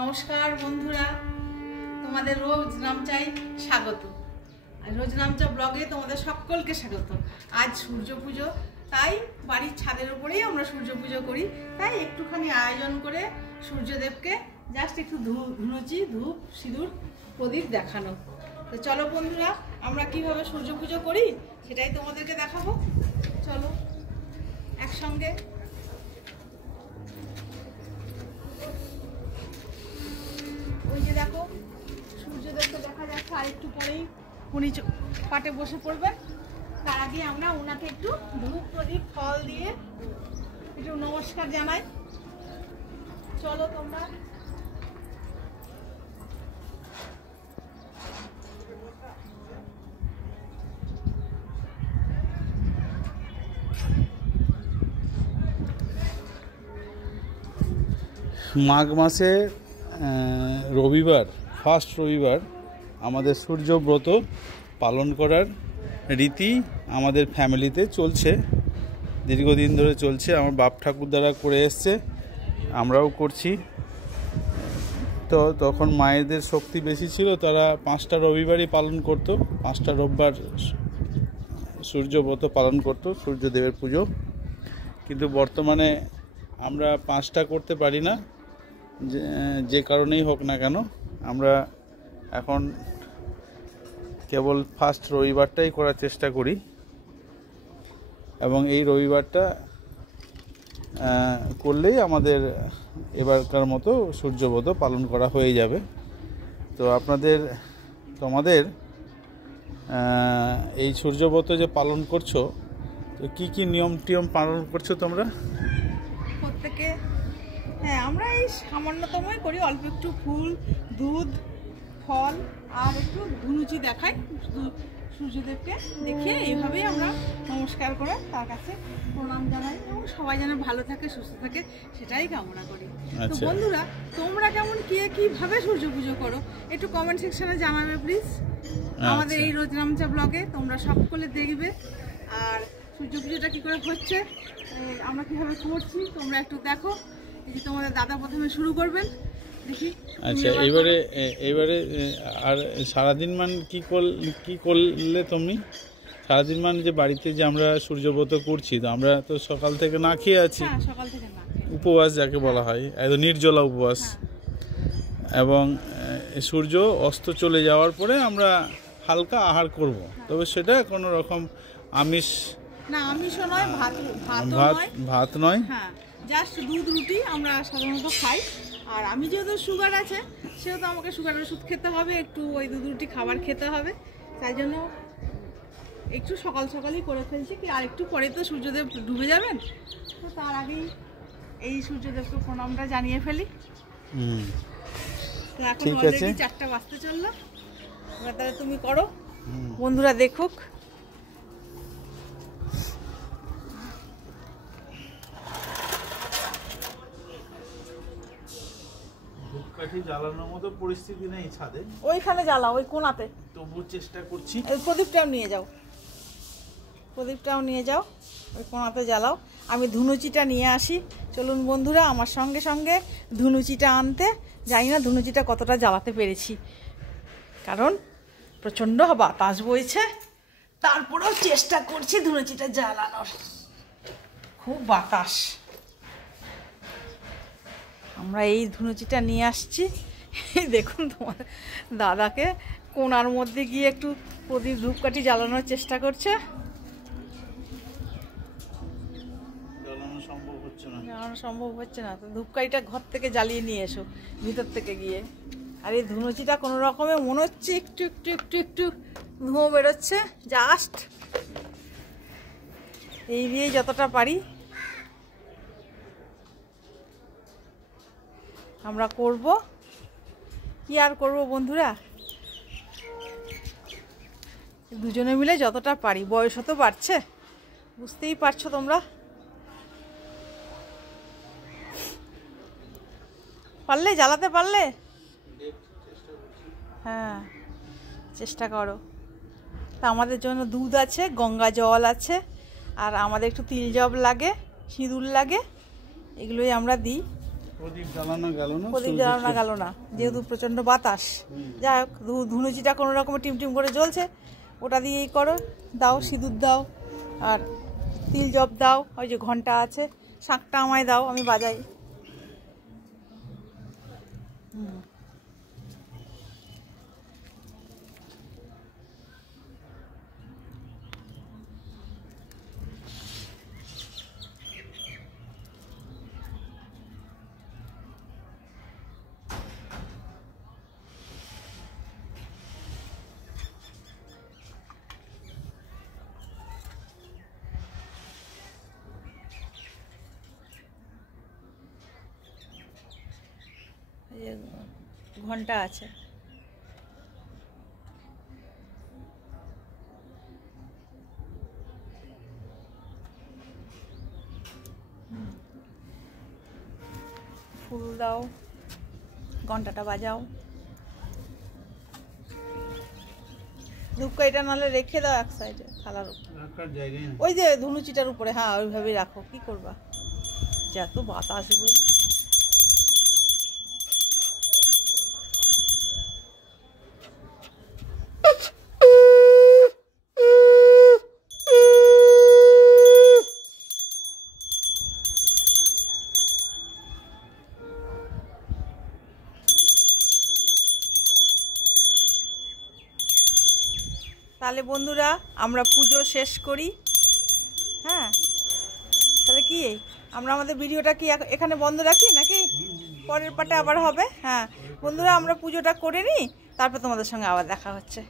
নমস্কার বন্ধুরা, তোমাদের রোজ নামচাই স্বাগত। আর রোজ নামচা ব্লগে তোমাদের সকলকে স্বাগত। আজ সূর্য পুজো, তাই বাড়ির ছাদের উপরেই আমরা সূর্য পুজো করি। তাই একটুখানি আয়োজন করে সূর্যদেবকে জাস্ট একটু ধুনুচি, ধূপ, সিঁদুর, প্রদীপ দেখানো। তো চলো বন্ধুরা, আমরা কিভাবে সূর্য পুজো করি সেটাই তোমাদেরকে দেখাবো। চলো একসঙ্গে। ওই যে দেখো সূর্যদেবকে দেখা যাচ্ছে, আর একটু পরেই উনি পাটে বসে পড়বেন। তার আগে আমরা ওনাকে একটু ধূপ, প্রদীপ, ফল দিয়ে একটু নমস্কার জানাই। চলো তোমরা। মাঘ মাসে রবিবার, ফার্স্ট রবিবার আমাদের সূর্য ব্রত পালন করার রীতি আমাদের ফ্যামিলিতে চলছে, দীর্ঘদিন ধরে চলছে। আমার বাপ ঠাকুর দ্বারা করে এসছে, আমরাও করছি। তো তখন মায়েদের শক্তি বেশি ছিল, তারা 5টা রবিবারই পালন করতো, 5টা রোববার সূর্য ব্রত পালন করতো, সূর্যদেবের পুজো। কিন্তু বর্তমানে আমরা 5টা করতে পারি না, যে কারণেই হোক না কেন। আমরা এখন কেবল ফার্স্ট রবিবারটাই করার চেষ্টা করি, এবং এই রবিবারটা করলেই আমাদের এবারকার মতো সূর্যব্রত পালন করা হয়ে যাবে। তো তোমাদের এই সূর্যব্রত যে পালন করছো, তো কি নিয়ম টিয়ম পালন করছো তোমরা? প্রত্যেকে হ্যাঁ, আমরা এই সামান্যতমই করি, অল্প একটু ফুল, দুধ, ফল আর একটু ধুনুচি দেখাই সূর্যদেবকে দেখিয়ে। এইভাবেই আমরা নমস্কার করে তার কাছে প্রণাম জানাই, এবং সবাই যেন ভালো থাকে, সুস্থ থাকে, সেটাই কামনা করি। তো বন্ধুরা, তোমরা কেমন কিভাবে সূর্য পুজো করো একটু কমেন্ট সেকশনে জানাবে প্লিজ। আমাদের এই রোজ নামচা ব্লগে তোমরা সকলে দেখবে। আর সূর্য পুজোটা কী করে হচ্ছে, আমরা কীভাবে করছি তোমরা একটু দেখো। এই যে তোমাদের দাদা প্রথমে শুরু করবেন, দেখি। আচ্ছা, এবারে আর সারাদিন কি করলে তুমি? সারাদিন যে বাড়িতে যে আমরা সূর্যব্রত করছি, তো আমরা তো সকাল থেকে না খেয়ে আছি, সকাল থেকে না খেয়ে, উপবাস যাকে বলা হয়, একদম নির্জলা উপবাস। এবং সূর্য অস্ত চলে যাওয়ার পরে আমরা হালকা আহার করব, তবে সেটা কোনো রকম আমিষ নয়, ভাত নয়, হ্যাঁ, জাস্ট দুধ, রুটি আমরা সাধারণত খাই। আর আমি যেহেতু সুগার আছে, সেহেতু আমাকে সুগারের ওষুধ খেতে হবে, একটু ওই দুধ, রুটি খাবার খেতে হবে। তাই জন্য একটু সকালই করে ফেলছি। কি আর একটু পরে তো সূর্যদেব ডুবে যাবেন, তো তার আগেই এই সূর্যদেবকে প্রণামটা জানিয়ে ফেলি। তো এখন অলরেডি 4টা বাজতে চললো, তাহলে তুমি করো, বন্ধুরা দেখুক। ধূপকাঠি জ্বালানোর মতো পরিস্থিতি নেই ছাদে, ওইখানে জ্বালাও, ওই কোণাতে। তবু চেষ্টা করছি। প্রদীপটাও নিয়ে যাও, ওই কোণাতে জ্বালাও। আমি ধুনুচিটা নিয়ে আসি। চলুন বন্ধুরা আমার সঙ্গে সঙ্গে ধুনুচিটা আনতে। জানি না ধুনুচিটা কতটা জ্বালাতে পেরেছি, কারণ প্রচণ্ড বাতাস বইছে, তারপরেও চেষ্টা করছি ধুনুচিটা জ্বালানোর। খুব বাতাস। আমরা এই ধুনুচিটা নিয়ে আসছি। দেখুন তোমার দাদাকে কোণার মধ্যে গিয়ে একটু প্রদীপ, ধূপকাঠি জ্বালানোর চেষ্টা করছে। জ্বালানো সম্ভব হচ্ছে না, তো ধূপকাঠিটা ঘর থেকে জ্বালিয়ে নিয়ে এসো, ভিতর থেকে গিয়ে। আর এই ধুনুচিটা কোনো রকমে মনে হচ্ছে একটু একটু একটু একটু ধোঁয়া বেরোচ্ছে, জাস্ট এই দিয়ে যতটা পারি আমরা করব। কি আর করব বন্ধুরা, দুজনে মিলে যতটা পারি। বয়স তো বাড়ছে, বুঝতেই পারছো তোমরা। জ্বালাতে পারলে হ্যাঁ, চেষ্টা করো। তা আমাদের জন্য দুধ আছে, গঙ্গা জল আছে, আর আমাদের একটু তিল জব লাগে, সিঁদুর লাগে, এগুলোই আমরা দিই। প্রদীপ জ্বালানো গেল না, প্রদীপ জ্বালানো গেল না যেহেতু প্রচন্ড বাতাস। যাই হোক, ধুনুচিটা কোনো রকমের টিমটিম করে জ্বলছে, ওটা দিয়েই করো। দাও, সিঁদুর দাও আর তিল জব দাও, ওই যে ঘন্টা আছে, শাঁখটা আমায় দাও, আমি বাজাই। ঘন্টা আছে, ফুল দাও, ঘন্টাটা বাজাও। ধূপকা এটা নাহলে রেখে দাও এক সাইডে থালার উপর, ওই যে ধুনুচিটার উপরে। হ্যাঁ, ওইভাবেই রাখো, কি করবা, যত বাতাস আসবে। তাহলে বন্ধুরা আমরা পুজো শেষ করি। হ্যাঁ, তাহলে কি আমরা আমাদের ভিডিওটা কি এখানে বন্ধ রাখি নাকি পরের পার্টে আবার হবে? হ্যাঁ বন্ধুরা, আমরা পুজোটা করে নিই, তারপর তোমাদের সঙ্গে আবার দেখা হচ্ছে।